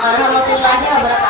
warahmatullahi wabarakatuh